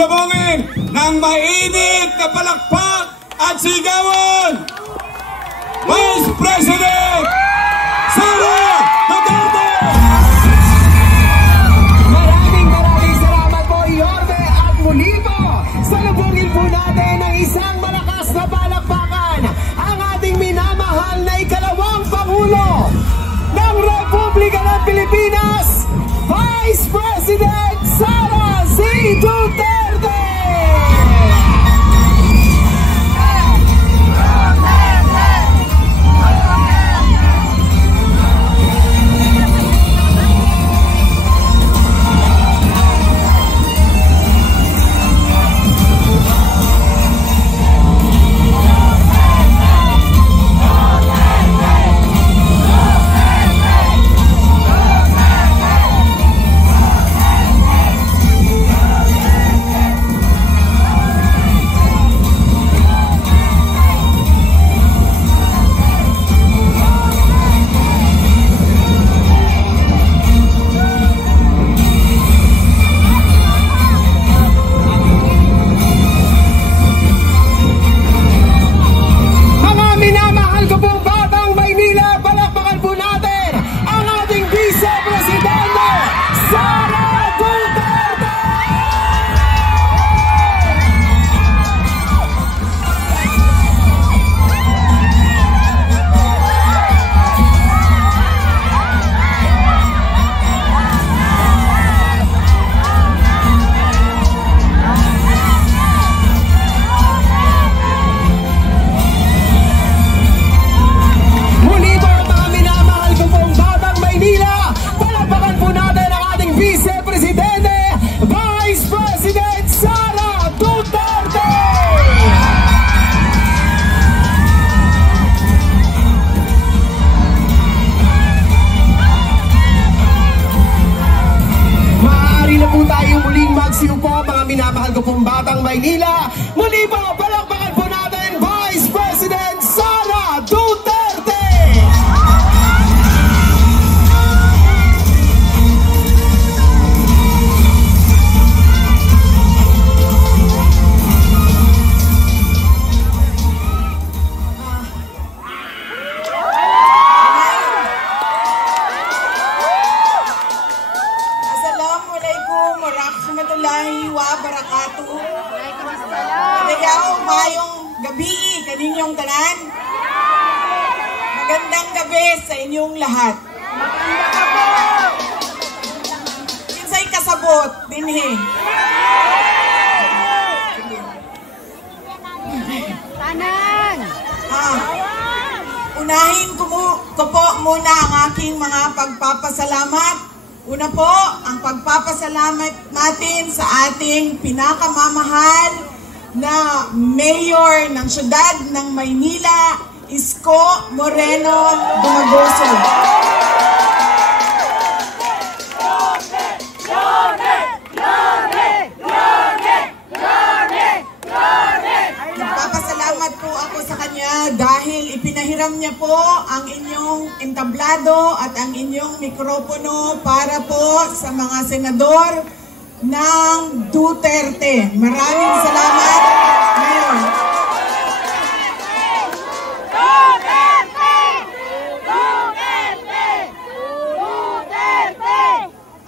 Labungin ng mainit na palakpak at sigawan, Vice President Sara Duterte! Maraming salamat po, Yorme, at muli po, salubungin po natin ang isang malakas na palakpakan, ang ating minamahal na ikalawang Pangulo ng Republika ng Pilipinas, Vice President Sara C. Duterte! Magsiupo, mga minamahal ko pong batang Maynila. Muli po, palakpakan po natin Vice President Sara Duterte! Assalamualaikum warahmatullahi wabarakatuh. Kadayaw, mayong gabi kaninyong tanan. Magandang gabi sa inyong lahat. Kinsay kasabot dinhi. Tanan. Unahin ko po muna ang aking mga pagpapasalamat. Una po, ang pagpapasalamat natin sa ating pinakamamahal na mayor ng siyudad ng Maynila, Isko Moreno Dumagoso. Nagpapasalamat po ako sa kanya dahil ipinahiram niya po ang inyong entablado at ang inyong mikropono para po sa mga senador ng Duterte. Maraming salamat, Mayor.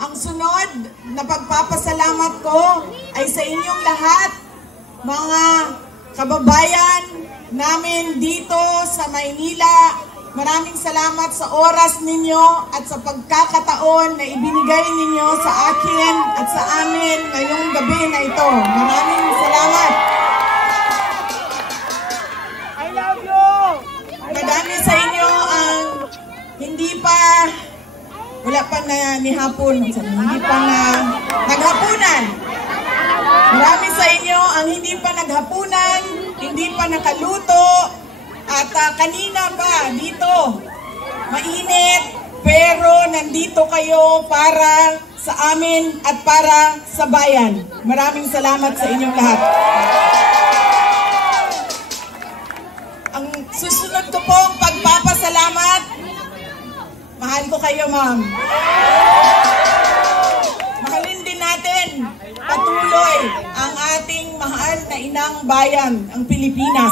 Ang sunod na pagpapasalamat ko ay sa inyong lahat, mga kababayan namin dito sa Maynila. Maraming salamat sa oras ninyo at sa pagkakataon na ibinigay ninyo sa akin at sa amin ngayong gabi na ito. Maraming salamat. I love you! Madami sa inyo ang hindi pa, wala pa na nihapon, hindi pa na naghapunan. Marami sa inyo ang hindi pa naghapunan, hindi pa nakaluto, at kanina pa dito, mainit, pero nandito kayo para sa amin at para sa bayan. Maraming salamat sa inyong lahat. Ang susunod ko pong pagpapasalamat, mahal ko kayo, ma'am. Mahalin din natin patuloy ang inang bayan, ang Pilipinas.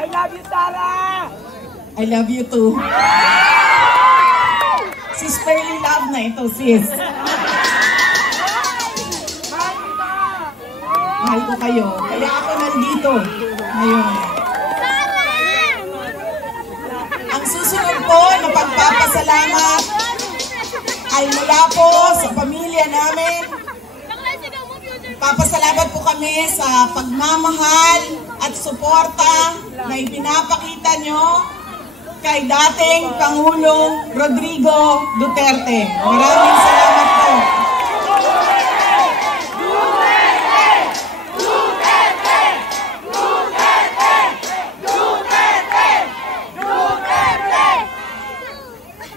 I love you, Tara! I love you too. Sisterly love na ito, sis. Mahal ko kayo. Kaya ako nandito ngayon. Ang susunod po na pagpapasalamat ay mula po sa pamilya namin. Papasalamat po kami sa pagmamahal at suporta na ipinapakita nyo kay dating Pangulong Rodrigo Duterte. Maraming salamat po.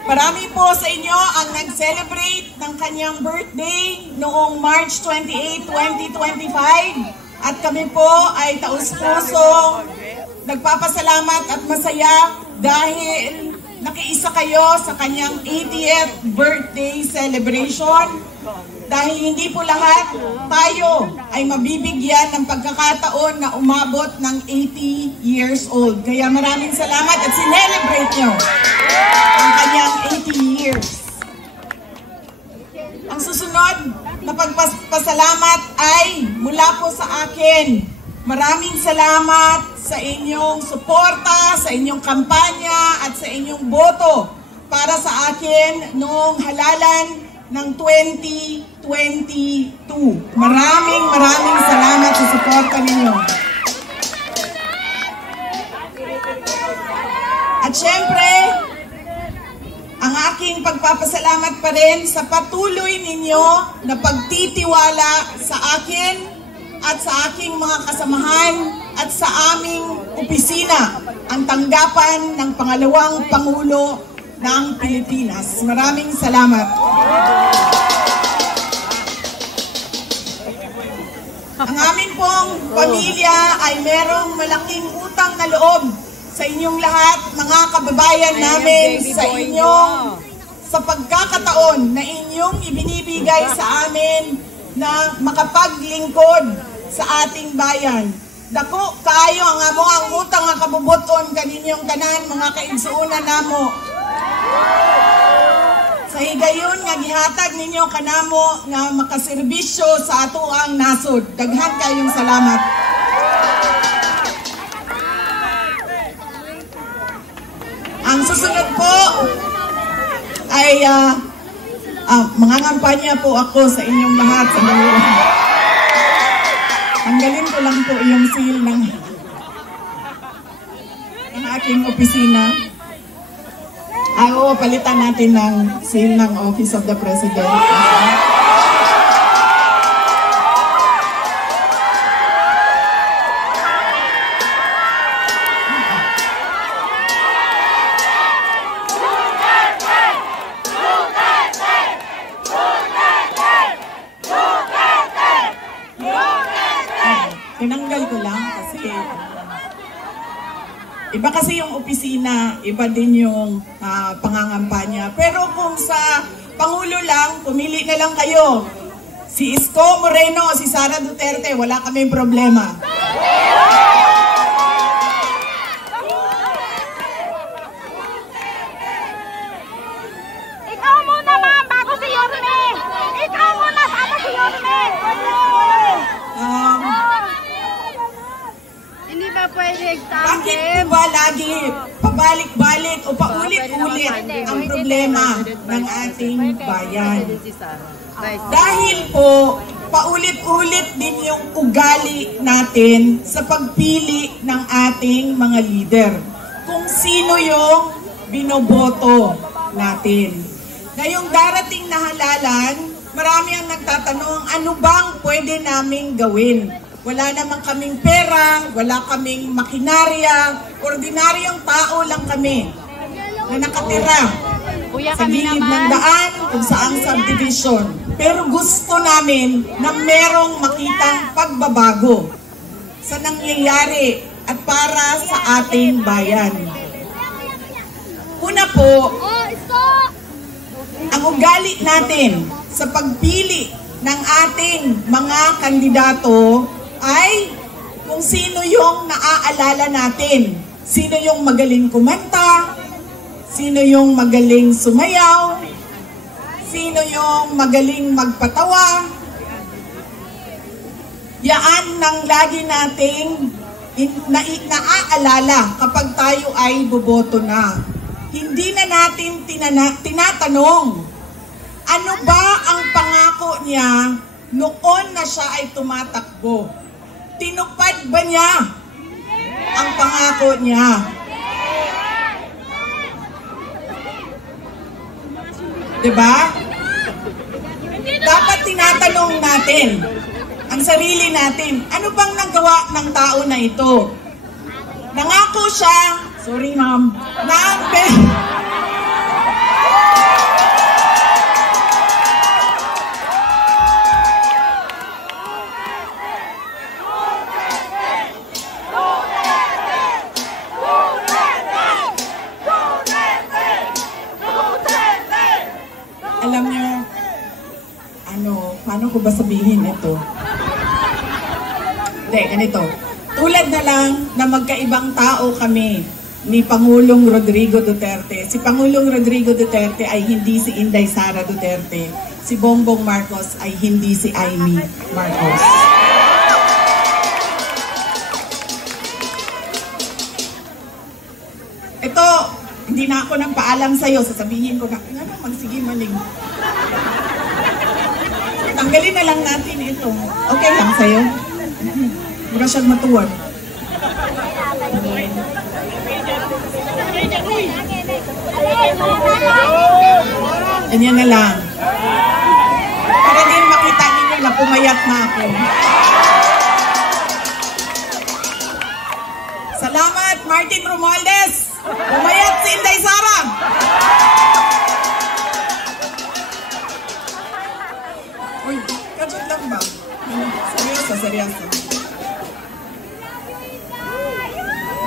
Marami po sa inyo ang nag-celebrate ng kanyang birthday noong March 28, 2025. At kami po ay taus-puso nagpapasalamat at masaya dahil nakiisa kayo sa kanyang 80th birthday celebration. Dahil hindi po lahat tayo ay mabibigyan ng pagkakataon na umabot ng 80 years old. Kaya maraming salamat at sinelebrate nyo ang kanyang 80 years. Ang susunod na pagpasalamat ay mula po sa akin. Maraming salamat sa inyong suporta, sa inyong kampanya at sa inyong boto para sa akin noong halalan ng 2022. Maraming salamat sa suporta ninyo. At syempre, ang aking pagpapasalamat pa rin sa patuloy ninyo na pagtitiwala sa akin at sa aking mga kasamahan at sa aming opisina, ang tanggapan ng pangalawang Pangulo ng Pilipinas. Maraming salamat. Ang amin pong pamilya ay merong malaking utang na loob sa inyong lahat, mga kababayan namin, sa inyong sa pagkakataon na inyong ibinibigay sa amin na makapaglingkod sa ating bayan. Dako kayo ang amo ang utang nga kabubuton kaninyong tanan, mga kaigsuunan namo. Sa higayon nga gihatag ninyo kanamo nga makaserbisyo sa ato ang nasod. Daghan kayong salamat. Ang susunod po ay mga kampanya po ako sa inyong lahat sa mga. Tanggalin ko lang po yung seal ng aking opisina. Palitan natin ng seal ng Office of the President. Tinanggal ko lang kasi iba kasi yung opisina, iba din yung pangangampanya. Pero kung sa Pangulo lang, pumili na lang kayo. Si Isko Moreno o si Sara Duterte, wala kaming problema. Ikaw muna, ma'am, bago si Yorme. Ikaw muna, sana si Yorme. Hindi ba pwede Bakit po ba lagi pabalik-balik o paulit-ulit ang problema ng ating bayan? Dahil po, paulit-ulit din yung ugali natin sa pagpili ng ating mga leader. Kung sino yung binoboto natin. Ngayong darating na halalan, marami ang nagtatanong, ano bang pwede naming gawin? Wala naman kaming pera, wala kaming makinarya, ordinaryong tao lang kami na nakatira sa gilid ng daan kung saang subdivision. Pero gusto namin na merong makitang pagbabago sa nangyayari at para sa ating bayan. Una po, ang ugali natin sa pagpili ng ating mga kandidato ay kung sino yung naaalala natin. Sino yung magaling kumanta, sino yung magaling sumayaw, sino yung magaling magpatawa. Yaan nang lagi nating naaalala kapag tayo ay boboto na. Hindi na natin tinatanong, ano ba ang pangako niya noon na siya ay tumatakbo? Tinupad ba niya ang pangako niya? Diba? Dapat tinatanong natin ang sarili natin, ano bang nagawa ng tao na ito? Nangako siya, sorry ma'am, alam niyo, paano ko ba sabihin ito? Hindi, ganito. Tulad na lang na magkaibang tao kami ni Pangulong Rodrigo Duterte. Si Pangulong Rodrigo Duterte ay hindi si Inday Sara Duterte. Si Bongbong Marcos ay hindi si Amy Marcos. Ito, hindi na ako nang paalam sa'yo. Sasabihin ko na, nga naman, sige maling. Tanggalin na lang natin ito. Okay lang sa'yo? Mura siyang matuwag. Ganyan na lang. Para din makita ninyo na pumayat na ako. Salamat, Martin Romualdez! Pumayat si Inday Sara! Uy, kadyan lang ba? Seryoso, seryoso.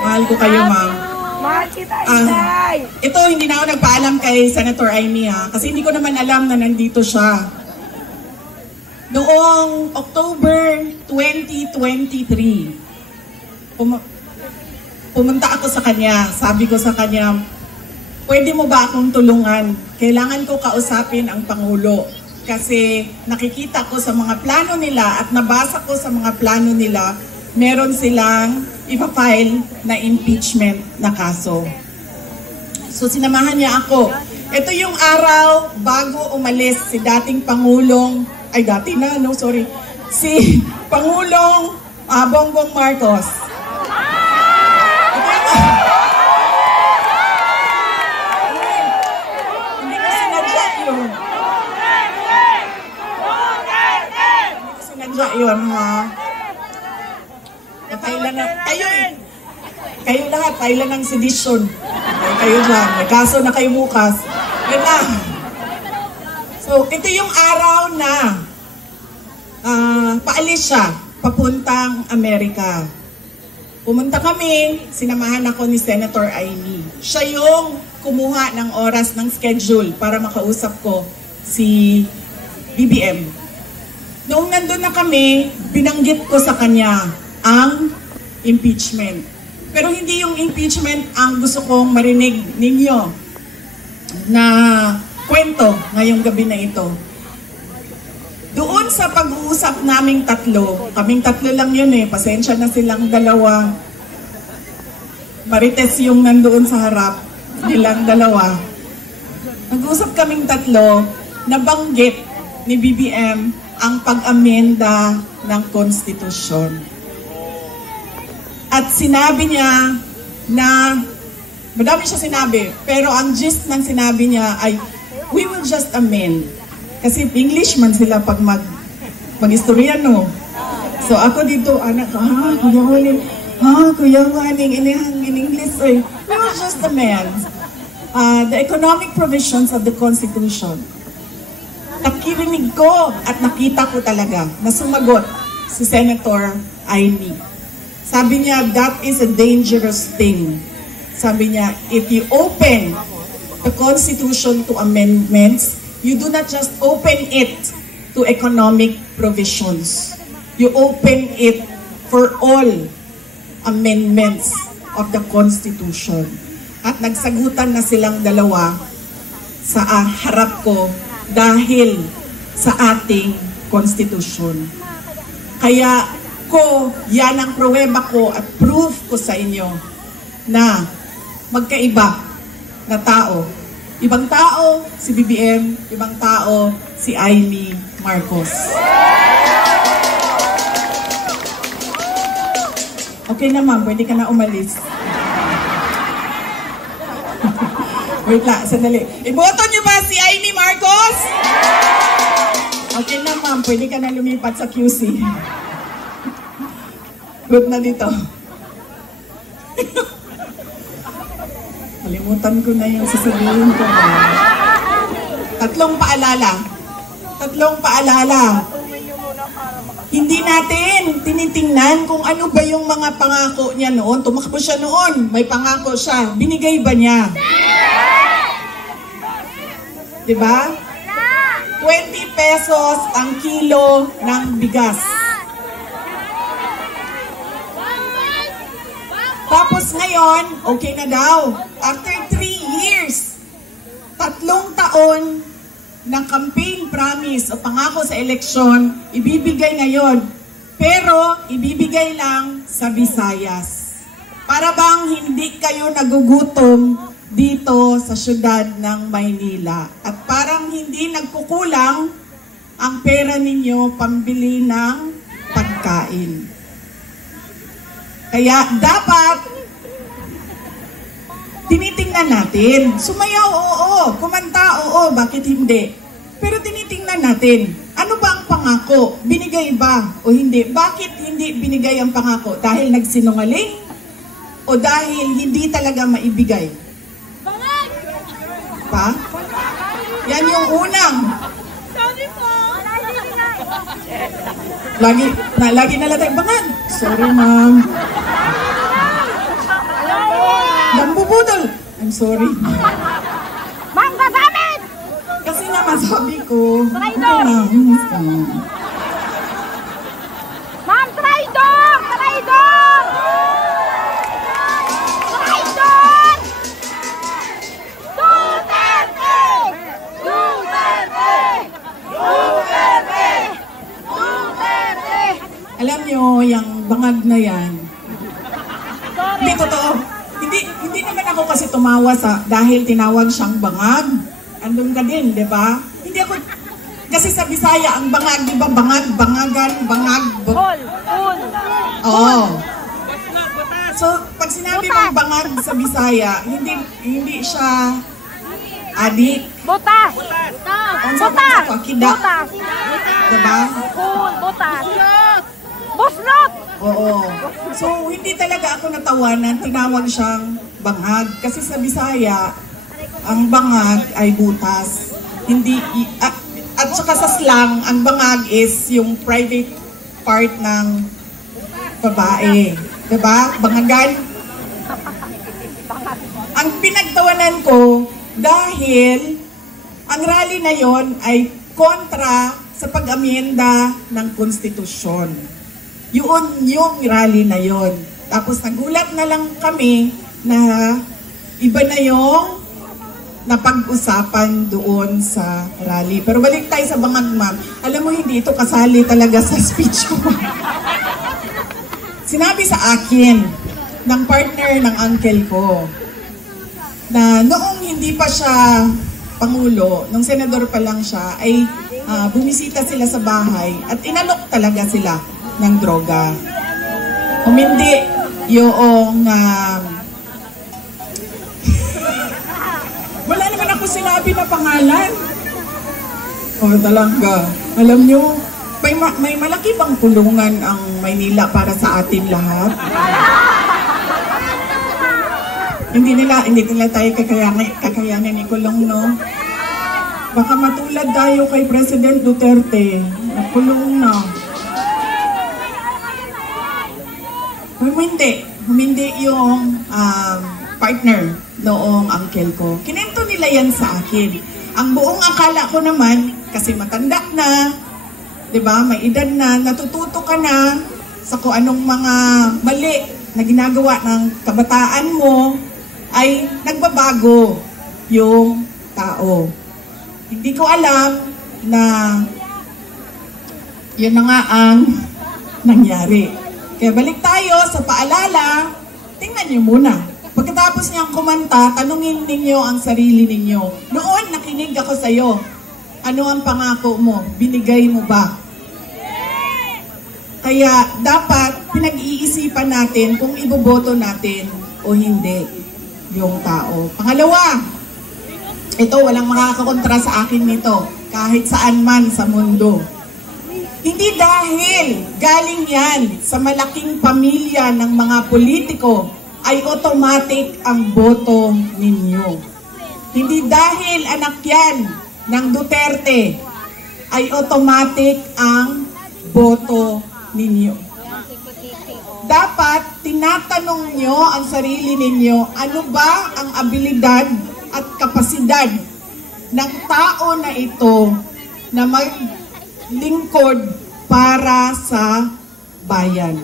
Mahal ko kayo, ma'am. Mahal kita, Inday. Ito, hindi na ako nagpaalam kay Senator Amy, kasi hindi ko naman alam na nandito siya. Noong October 2023, pumunta ako sa kanya. Sabi ko sa kanya, pwede mo ba akong tulungan? Kailangan ko kausapin ang Pangulo. Kasi nakikita ko sa mga plano nila at nabasa ko sa mga plano nila, meron silang ipa-file na impeachment na kaso. So sinamahan niya ako. Ito yung araw bago umalis si dating Pangulong, si Pangulong Bongbong Marcos. Hindi ko sinadya yun. Yun, ha? Kayo lahat, tayo ng sedition. Kayo dyan, may kaso na kayo bukas. Yun lang. So, ito yung araw na paalis siya, papuntang Amerika. Pumunta kami, sinamahan ako ni Senator Amy. Siya yung kumuha ng oras ng schedule para makausap ko si BBM. Noong nandun na kami, binanggit ko sa kanya ang impeachment. Pero hindi yung impeachment ang gusto kong marinig ninyo na kwento ngayong gabi na ito. Doon sa pag-uusap naming kaming tatlo lang yun pasensya na silang dalawa. Marites yung nandoon sa harap, nilang dalawa. Nag-uusap kaming tatlo, nabanggit ni BBM ang pag-amenda ng konstitusyon. At sinabi niya na, madami siya sinabi, pero ang gist ng sinabi niya ay, we will just amend. Kasi English man sila pag mag-istorya, So ako dito, anak, kuya Waning, in English, we will just amend the economic provisions of the Constitution. Nakirinig ko at nakita ko talaga na sumagot si Senator Amy. Sabi niya, that is a dangerous thing. Sabi niya, if you open the Constitution to amendments, you do not just open it to economic provisions. You open it for all amendments of the Constitution. At nagsagutan na silang dalawa sa harap ko dahil sa ating Constitution. Kaya yan ang pruweba ko at proof ko sa inyo na magkaiba na tao. Ibang tao si BBM, ibang tao si Amy Marcos. Okay na ma'am, pwede ka na umalis. Wait lang, sandali. Iboto niyo ba si Amy Marcos? Okay na ma'am, pwede ka na lumipat sa QC. Good na dito. Kalimutan ko na yung sasabihin ko. Tatlong paalala. Hindi natin tinitingnan kung ano ba yung mga pangako niya noon. Tumakbo siya noon. May pangako siya. Binigay ba niya? Diba? 20 pesos ang kilo ng bigas. Tapos ngayon, okay na daw. After 3 years, 3 taon ng campaign promise o pangako sa eleksyon, ibibigay ngayon. Pero, ibibigay lang sa Visayas. Para bang hindi kayo nagugutom dito sa syudad ng Maynila. At parang hindi nagkukulang ang pera ninyo pambili ng pagkain. Kaya dapat tinitingnan natin. Sumayaw, oo. Kumanta, oo. Bakit hindi? Pero tinitingnan natin. Ano ba ang pangako? Binigay ba o hindi? Bakit hindi binigay ang pangako? Dahil nagsinungaling? O dahil hindi talaga maibigay? Pa? Yan yung unang. Lagi na lang bangag. Sorry, ma'am. Nambubudol. I'm sorry. Ma'am, gagamit! Kasi nga masabi ko. Traidor! Ma'am, traidor! Traidor! Traidor! Duterte! Duterte! Duterte! Duterte! Alam nyo, yung bangag na yan. Hindi totoo. Hindi naman ako kasi tumawa dahil tinawag siyang bangag. Andun ka din, di ba? Hindi ako, kasi sa Bisaya, ang bangag, di ba? Bangag, bangagan, bangag. Oo. So, pag sinabi mong bangag sa Bisaya, hindi siya adik. Butas! Butas! Butas! Diba? Butas! Busnot! Oo. So, hindi talaga ako natawanan, tinawag siyang bangag. Kasi sa Bisaya, ang bangag ay butas. Hindi, at saka sa slang, ang bangag is yung private part ng babae. Diba? Bangagan. Ang pinagtawanan ko, dahil ang rally na yon ay kontra sa pag-amyenda ng konstitusyon. Yun yung rally na yon. Tapos nagulat na lang kami na iba na yung napag-usapan doon sa rally. Pero balik tayo sa bangag, ma'am. Alam mo, hindi ito kasali talaga sa speech ko. Sinabi sa akin ng partner ng uncle ko na noong hindi pa siya Pangulo, nung senador pa lang siya, ay bumisita sila sa bahay at inalok talaga sila ng droga. Humindi yung wala naman ako sinabi na pangalan. O talaga, alam nyo, may malaki bang kulungan ang Maynila para sa atin lahat? Hindi nila tayo kakayanin ni kulong, no? Baka matulad tayo kay President Duterte. Nakulong na. Humindi yung partner noong uncle ko. Kinento nila yan sa akin. Ang buong akala ko naman, kasi matanda na, 'Diba? May edad na, natututo ka na sa kung anong mga mali na ginagawa ng kabataan mo, ay nagbabago yung tao. Hindi ko alam na yun na nga ang nangyari. Kaya balik tayo sa paalala, tingnan niyo muna. Pagkatapos niyang kumanta, tanungin ninyo ang sarili ninyo. Noon, nakinig ako sa'yo. Ano ang pangako mo? Binigay mo ba? Kaya dapat pinag-iisipan natin kung iboboto natin o hindi yung tao. Pangalawa, ito walang makakakontra sa akin nito kahit saan man sa mundo. Hindi dahil galing yan sa malaking pamilya ng mga politiko ay automatic ang boto ninyo. Hindi dahil anak yan ng Duterte ay automatic ang boto ninyo. Dapat tinatanong nyo ang sarili ninyo, ano ba ang abilidad at kapasidad ng tao na ito na maglingkod para sa bayan.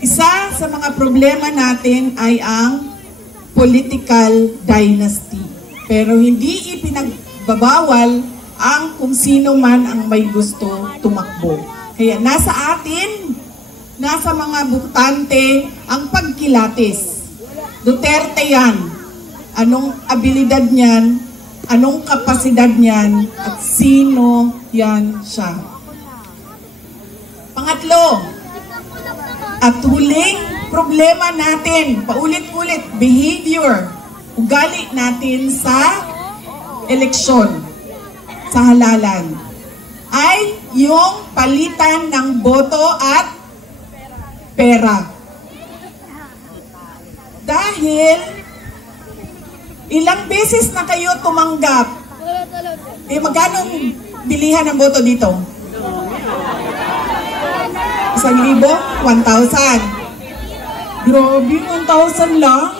Isa sa mga problema natin ay ang political dynasty. Pero hindi ipinagbabawal ang kung sino man ang may gusto tumakbo. Kaya nasa atin, nasa mga butante ang pagkilatis. Duterte yan. Anong abilidad niyan, anong kapasidad niyan, at sino yan siya. Pangatlo, at huling problema natin, paulit-ulit, behavior, ugali natin sa eleksyon, sa halalan, ay yung palitan ng boto at pera. Dahil ilang beses na kayo tumanggap, magkano bilihan ng boto dito? 1,000? 1,000. Grabe, 1,000 lang?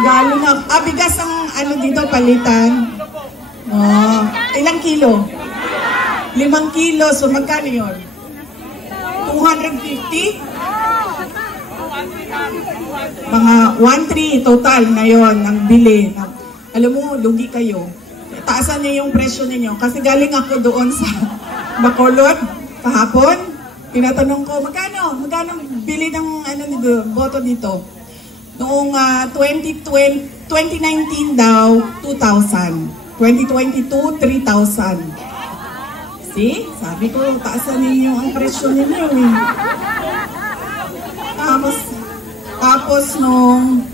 Galing ang, bigas ang ano dito palitan. Oh, ilang kilo? 5 kilo, so magkano yun? 250? Mga 1,300 total na yun ang bili. Alam mo, lugi kayo. Taasan niyo yung presyo ninyo. Kasi galing ako doon sa Bacolod kahapon. Tinatanong ko, magkano bili ng boto dito? Noong 2019 daw, 2,000. 2022, 3,000. See? Sabi ko, taasan ninyo ang presyo ninyo. Tapos nung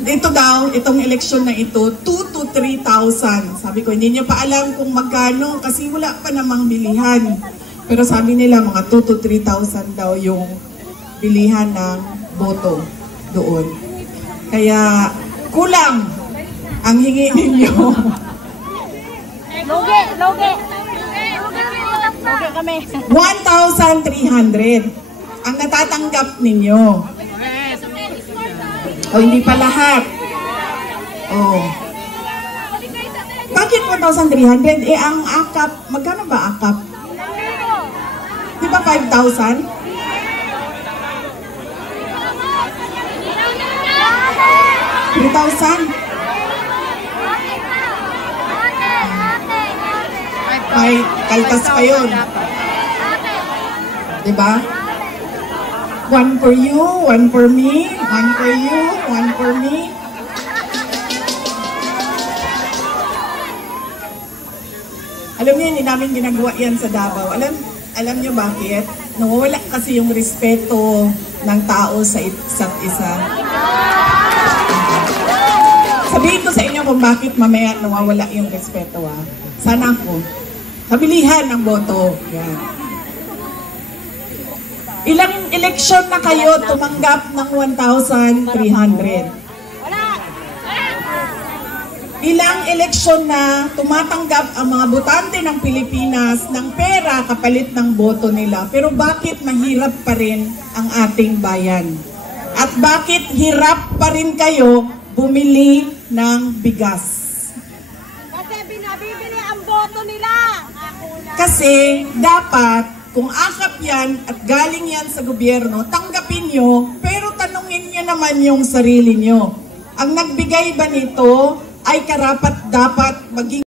ito daw, itong eleksyon na ito, 2,000 to 3,000. Sabi ko, hindi niyo pa alam kung magkano kasi wala pa namang bilihan. Pero sabi nila, mga 2,000 to 3,000 daw yung bilihan ng boto doon. Kaya, kulang ang hingi ninyo. Loge kami. 1,300 ang natatanggap ninyo. O hindi pa lahat. Oh. Bakit 1,300? Ang akap, magkano ba akap? Di ba 5,000? 3,000? May kaltas pa yun. Diba? 1 for you, 1 for me, 1 for you, 1 for me. Alam niyo, hindi namin ginagawa yan sa Davao. Alam niyo bakit? Nawawala kasi yung respeto ng tao sa isa't isa. Sabihin ko sa inyo kung bakit mamaya nawawala yung respeto. Sana ako. Kabilihan ng boto. Yan. Ilang eleksyon na kayo tumanggap ng 1,300? Ilang eleksyon na tumatanggap ang mga botante ng Pilipinas ng pera kapalit ng boto nila. Pero bakit mahirap pa rin ang ating bayan? At bakit hirap pa rin kayo bumili ng bigas? kontrato nila. Kasi dapat, kung akap yan at galing yan sa gobyerno, tanggapin nyo, pero tanungin nyo naman yung sarili nyo. Ang nagbigay ba nito ay karapat dapat maging